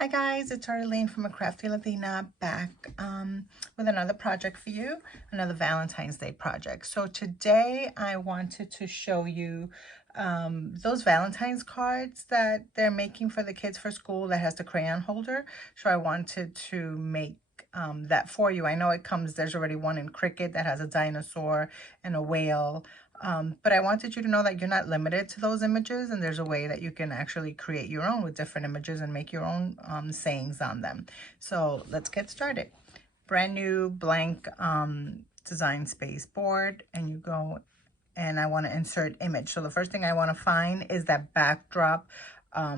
Hi guys, it's Arlene from A Crafty Latina back with another project for you, another Valentine's Day project. So today I wanted to show you those Valentine's cards that they're making for the kids for school that has the crayon holder. So I wanted to make that for you. I know it comes, there's already one in Cricut that has a dinosaur and a whale. But I wanted you to know that you're not limited to those images, and there's a way that you can actually create your own with different images and make your own sayings on them. So let's get started. Brand new blank design space board, and you go and I want to insert image. So the first thing I want to find is that backdrop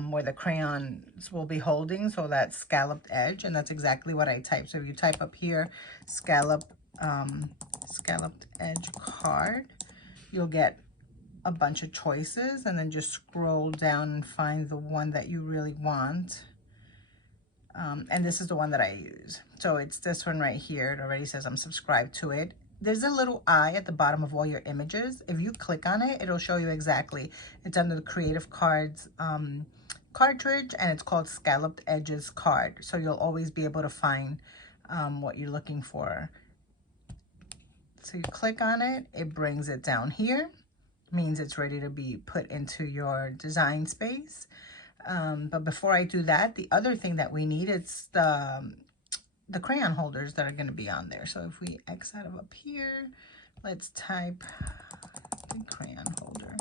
where the crayons will be holding, so that scalloped edge, and that's exactly what I typed. So if you type up here, scalloped edge card, you'll get a bunch of choices, and then just scroll down and find the one that you really want. And this is the one that I use. So it's this one right here. It already says I'm subscribed to it. There's a little eye at the bottom of all your images. If you click on it, it'll show you exactly. It's under the Creative Cards cartridge, and it's called Scalloped Edges card. So you'll always be able to find what you're looking for. So you click on it, it brings it down here, means it's ready to be put into your design space. But before I do that, the other thing that we need is the crayon holders that are going to be on there. So if we X out of up here, let's type the crayon holder.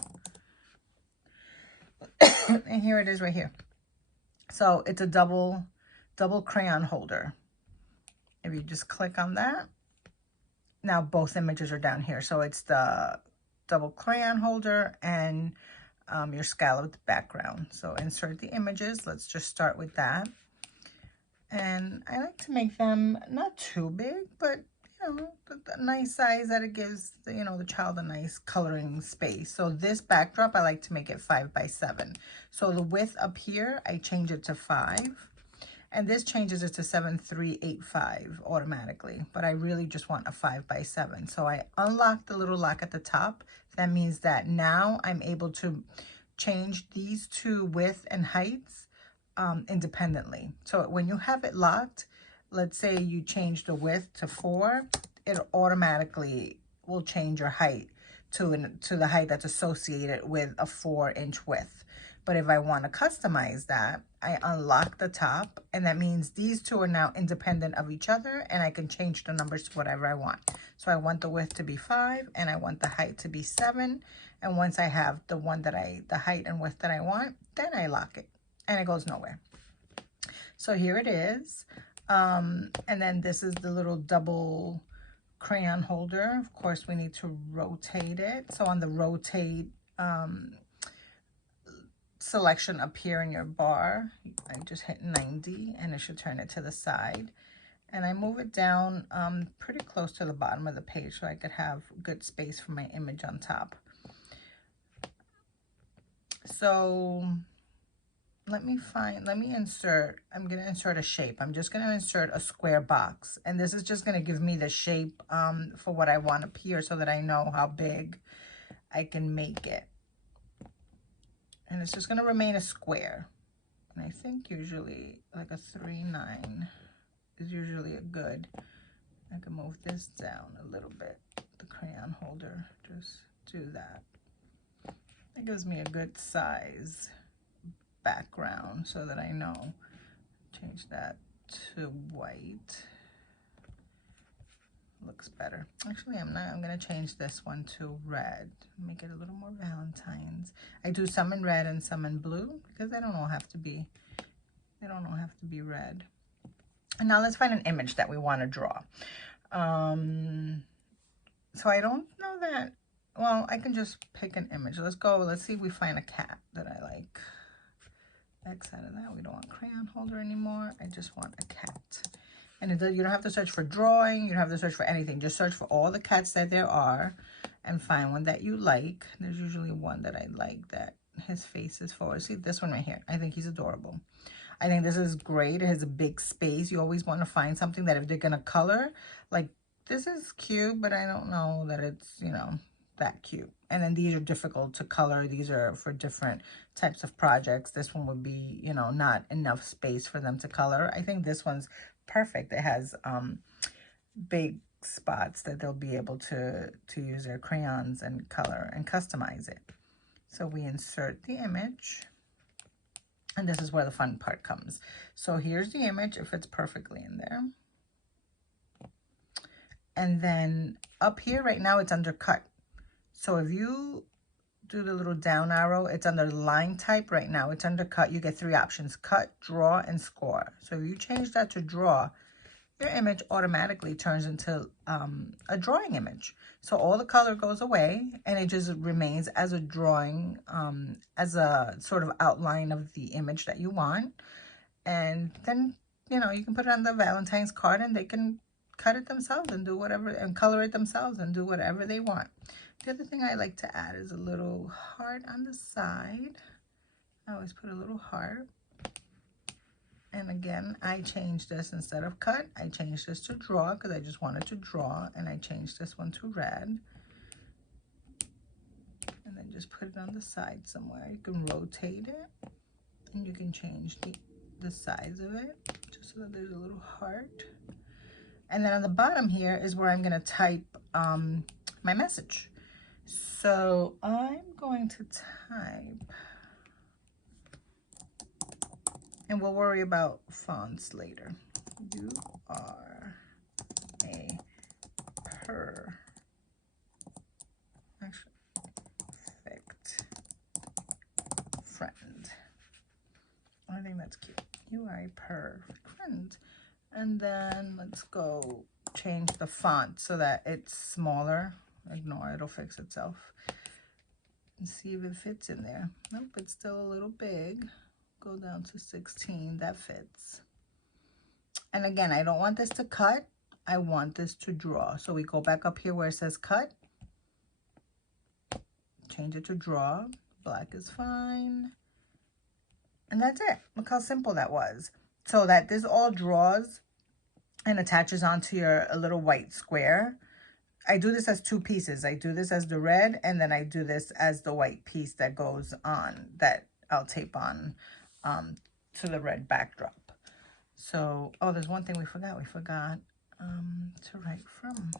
And here it is right here. So it's a double crayon holder. If you just click on that, now both images are down here. So it's the double crayon holder and your scalloped background. So insert the images. Let's just start with that. And I like to make them not too big, but you know, the nice size that it gives the, the child a nice coloring space. So this backdrop, I like to make it 5 by 7. So the width up here, I change it to 5. And this changes it to 7385 automatically, but I really just want a 5 by 7. So I unlock the little lock at the top. That means that now I'm able to change these two width and heights independently. So when you have it locked, let's say you change the width to 4, it automatically will change your height to the height that's associated with a 4-inch width. But if I want to customize that, I unlock the top, and that means these two are now independent of each other, and I can change the numbers to whatever I want. So I want the width to be 5, and I want the height to be 7. And once I have the height and width that I want, then I lock it, and it goes nowhere. So here it is. And then this is the little double crayon holder. Of course, we need to rotate it. So on the rotate selection up here in your bar, I just hit 90, and it should turn it to the side. And I move it down pretty close to the bottom of the page so I could have good space for my image on top. So let me insert, I'm going to insert a shape. I'm just going to insert a square box. And this is just going to give me the shape for what I want up here so that I know how big I can make it. And it's just going to remain a square. And I think usually like a 3/9 is usually a good. I can move this down a little bit. The crayon holder, just do that. It gives me a good size background so that I know. Change that to white. Looks better. Actually, I'm not. I'm going to change this one to red. Make it a little more Valentine's. I do some in red and some in blue because they don't all have to be red. And now let's find an image that we want to draw. So I don't know that. Well, I can just pick an image. Let's see if we find a cat that I like. X out of that. We don't want crayon holder anymore. I just want a cat. And you don't have to search for drawing. You don't have to search for anything. Just search for all the cats that there are and find one that you like. There's usually one that I like that his face is forward. See this one right here. I think he's adorable. I think this is great. It has a big space. You always want to find something that if they're going to color, like this is cute, but I don't know that it's, that cute. And then these are difficult to color. These are for different types of projects. This one would be, you know, not enough space for them to color. I think this one's perfect. It has big spots that they'll be able to use their crayons and color and customize it. So we insert the image, and this is where the fun part comes. So here's the image. It fits perfectly in there. And then up here right now it's under cut. So if you do the little down arrow, it's under line type right now. It's under cut. You get 3 options: cut, draw, and score. So if you change that to draw, your image automatically turns into a drawing image. So all the color goes away and it just remains as a drawing, as a sort of outline of the image that you want. And then, you know, you can put it on the Valentine's card and they can cut it themselves and do whatever, and color it themselves and do whatever they want. The other thing I like to add is a little heart on the side. I always put a little heart. And again, I changed this instead of cut. I changed this to draw because I just wanted to draw, and I changed this one to red. And then just put it on the side somewhere. You can rotate it, and you can change the size of it just so that there's a little heart. And then on the bottom here is where I'm going to type my message. So I'm going to type, and we'll worry about fonts later. You are a perfect friend. I think that's cute. You are a perfect friend. And then let's go change the font so that it's smaller. Ignore, it'll fix itself. And see if it fits in there. Nope, it's still a little big. Go down to 16, that fits. And again, I don't want this to cut. I want this to draw. So we go back up here where it says cut. Change it to draw. Black is fine. And that's it. Look how simple that was. So that this all draws and attaches onto your a little white square. I do this as 2 pieces. I do this as the red, and then I do this as the white piece that goes on, that I'll tape on to the red backdrop. So, oh, there's one thing we forgot. We forgot to write from.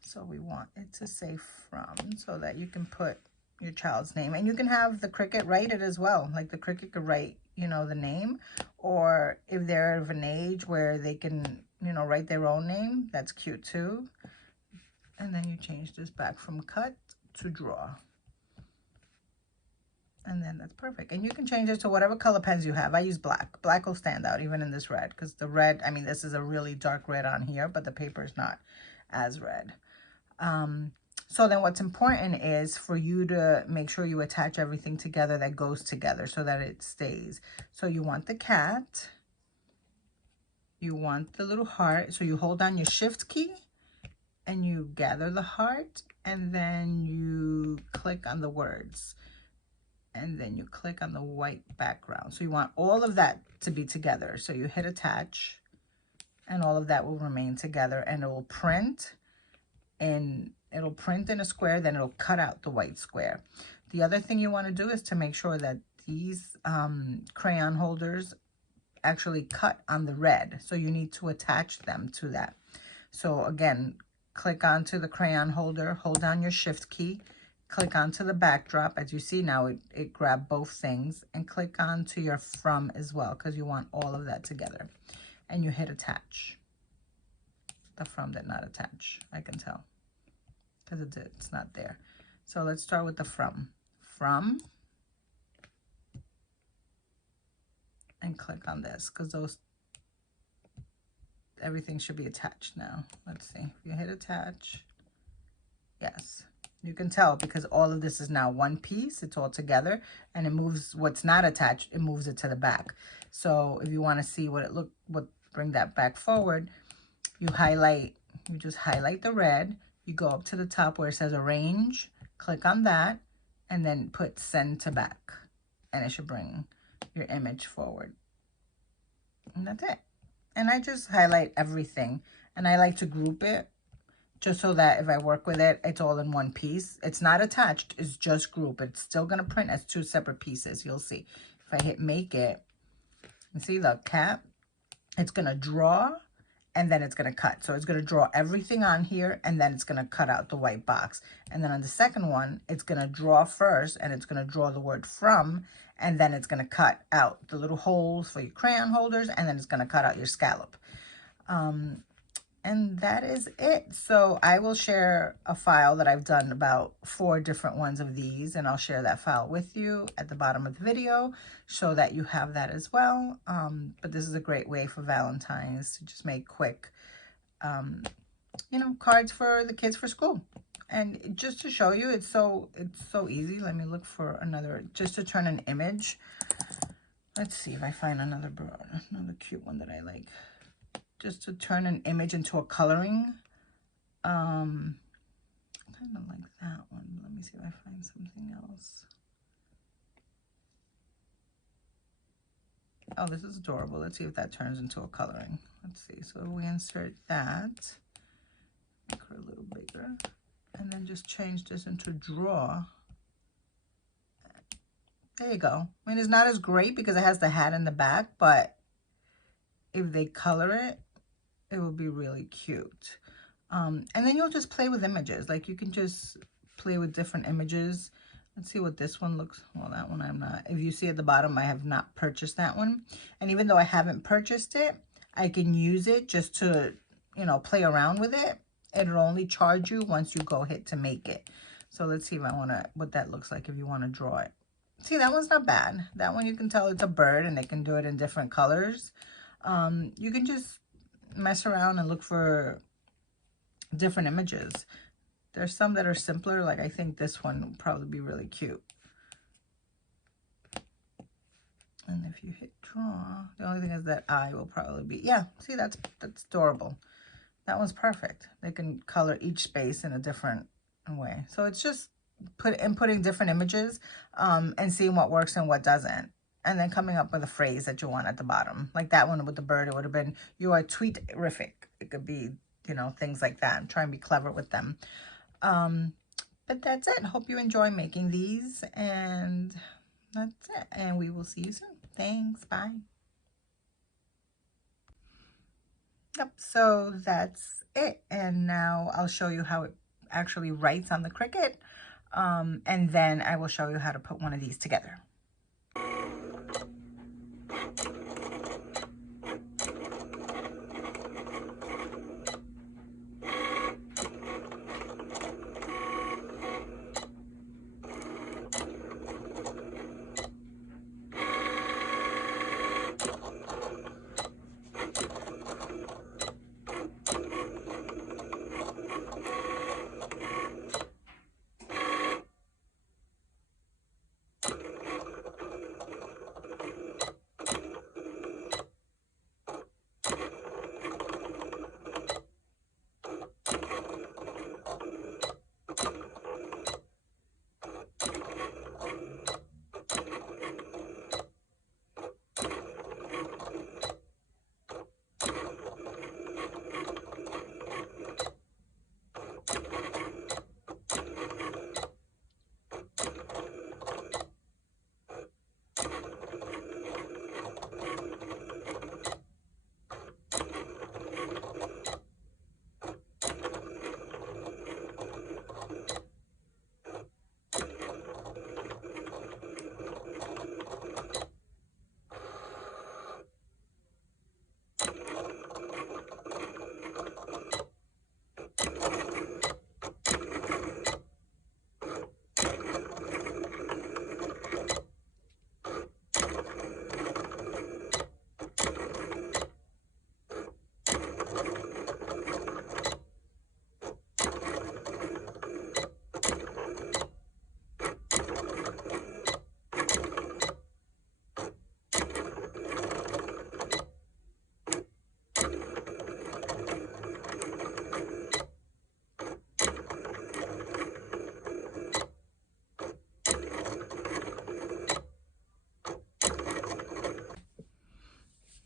So we want it to say from, so that you can put your child's name, and you can have the Cricut write it as well. Like the Cricut could write, you know, the name, or if they're of an age where they can, you know, write their own name, that's cute too. And then you change this back from cut to draw. And then that's perfect. And you can change it to whatever color pens you have. I use black. Black will stand out even in this red, because the red, I mean, this is a really dark red on here, but the paper is not as red. So then what's important is for you to make sure you attach everything together that goes together so that it stays. So you want the cat. You want the little heart. So you hold down your shift key and you gather the heart, and then you click on the words. And then you click on the white background. So you want all of that to be together. So you hit attach, and all of that will remain together, and it will print in a square, then it'll cut out the white square. The other thing you want to do is to make sure that these crayon holders actually cut on the red. So you need to attach them to that. So again, click onto the crayon holder, hold down your shift key, click onto the backdrop. As you see now, it grabbed both things, and click onto your from as well, because you want all of that together. And you hit attach. The from did not attach, I can tell, because it's not there. So let's start with the from. From, and click on this, because everything should be attached now. Let's see, if you hit attach, yes. You can tell because all of this is now one piece. It's all together, and it moves what's not attached. It moves it to the back. So if you want to see bring that back forward, you just highlight the red. You go up to the top where it says arrange, click on that, and then put send to back, and it should bring your image forward. And that's it. And I just highlight everything, and I like to group it just so that if I work with it, it's all in one piece. It's not attached, it's just group. It's still going to print as 2 separate pieces. You'll see. If I hit make it, you see the cap? It's going to draw and then it's going to cut. So it's going to draw everything on here and then it's going to cut out the white box. And then on the second one, it's going to draw first and it's going to draw the word from, and then it's going to cut out the little holes for your crayon holders, and then it's going to cut out your scallop. And that is it. So I will share a file that I've done about 4 different ones of these, and I'll share that file with you at the bottom of the video so that you have that as well. But this is a great way for Valentine's to just make quick, you know, cards for the kids for school. And just to show you, it's so easy. Let me look for another, just to turn an image. Let's see if I find another cute one that I like. Just to turn an image into a coloring. I kind of like that one. Let me see if I find something else. Oh, this is adorable. Let's see if that turns into a coloring. Let's see. So we insert that. Make her a little bigger. And then just change this into draw. There you go. I mean, it's not as great because it has the hat in the back, but if they color it, it will be really cute. And then you'll just play with images. Like you can just play with different images. Let's see what this one looks. Well, that one I'm not. If you see at the bottom, I have not purchased that one. And even though I haven't purchased it, I can use it just to, you know, play around with it. It'll only charge you once you go hit to make it. So let's see if I want to, what that looks like if you want to draw it. See, that one's not bad. That one you can tell it's a bird and they can do it in different colors. You can just mess around and look for different images. There's some that are simpler, like I think this one will probably be really cute. And if you hit draw, the only thing is that eye will probably be, yeah, see, that's adorable. That one's perfect. They can color each space in a different way. So it's just inputting different images and seeing what works and what doesn't. And then coming up with a phrase that you want at the bottom. Like that one with the bird, it would have been, you are tweet-rific. It could be, you know, things like that. I'm trying to be clever with them. But that's it. Hope you enjoy making these. And that's it. And we will see you soon. Thanks. Bye. Yep. So that's it. And now I'll show you how it actually writes on the Cricut. And then I will show you how to put one of these together.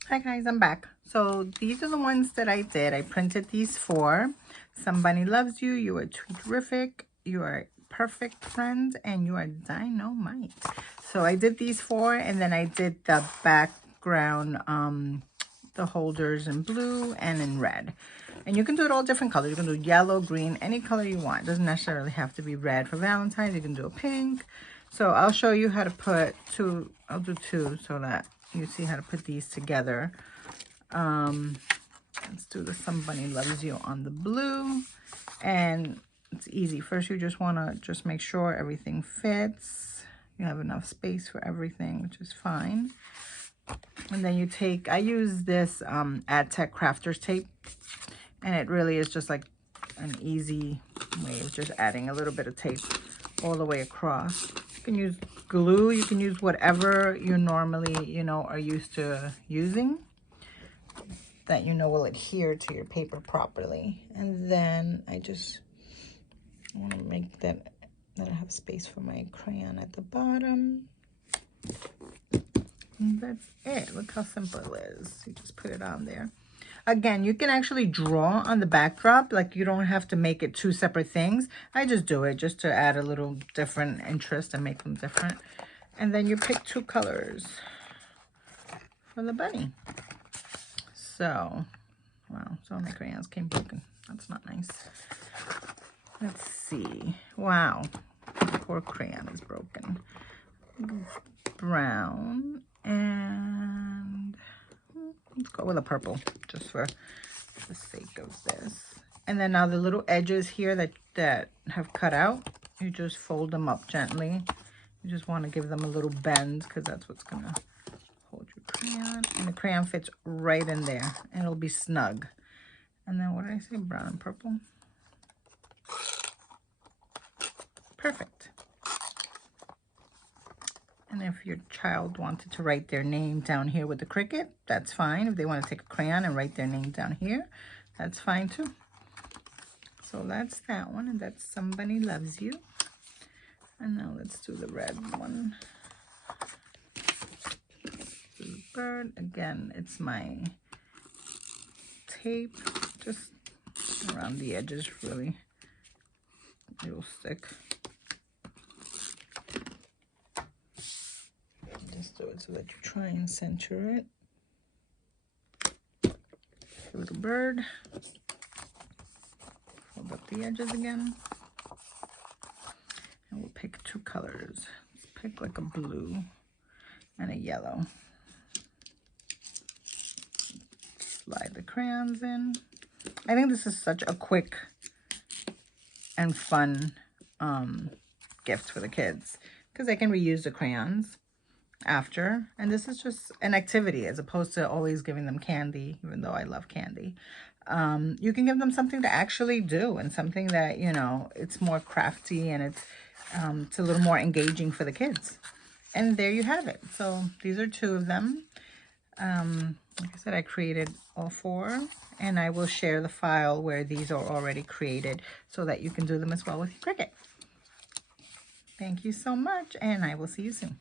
Hi guys, I'm back. So these are the ones that I did. I printed these 4. Somebody loves you. You are terrific. You are perfect friend, and you are dynamite. So I did these 4, and then I did the background, the holders in blue and in red. And you can do it all different colors. You can do yellow, green, any color you want. It doesn't necessarily have to be red for Valentine's. You can do a pink. So I'll show you how to put 2. I'll do 2 so that you see how to put these together. Let's do the Somebody Loves You on the blue. And it's easy. First, you just want to just make sure everything fits. You have enough space for everything, which is fine. And then you take, I use this AdTech Crafters tape. And it really is just like an easy way of just adding a little bit of tape all the way across. You can use glue. You can use whatever you normally, you know, are used to using that you know will adhere to your paper properly. And then I just want to make that I have space for my crayon at the bottom. And that's it. Look how simple it is. You just put it on there. Again, you can actually draw on the backdrop. Like, you don't have to make it 2 separate things. I just do it just to add a little different interest and make them different. And then you pick 2 colors for the bunny. So, wow, so my crayons came broken. That's not nice. Let's see. Wow, poor crayon is broken. Brown, and let's go with a purple just for the sake of this. And then now the little edges here that have cut out, you just fold them up gently. You just want to give them a little bend because that's what's going to hold your crayon. And the crayon fits right in there and it'll be snug. And then what did I say? Brown and purple. Perfect. And if your child wanted to write their name down here with the Cricut, that's fine. If they want to take a crayon and write their name down here, that's fine too. So that's that one, and that's Somebody Loves You. And now let's do the red one. The bird. Again, it's my tape, just around the edges, really. It'll stick. Just do it so that you try and center it. Little bird. Hold up the edges again. And we'll pick 2 colors. Let's pick like a blue and a yellow. Slide the crayons in. I think this is such a quick and fun gift for the kids because they can reuse the crayons after, and this is just an activity as opposed to always giving them candy, even though I love candy. You can give them something to actually do, and something that, you know, it's more crafty and it's a little more engaging for the kids. And there you have it. So these are 2 of them. Like I said, I created all 4, and I will share the file where these are already created so that you can do them as well with your Cricut. Thank you so much, and I will see you soon.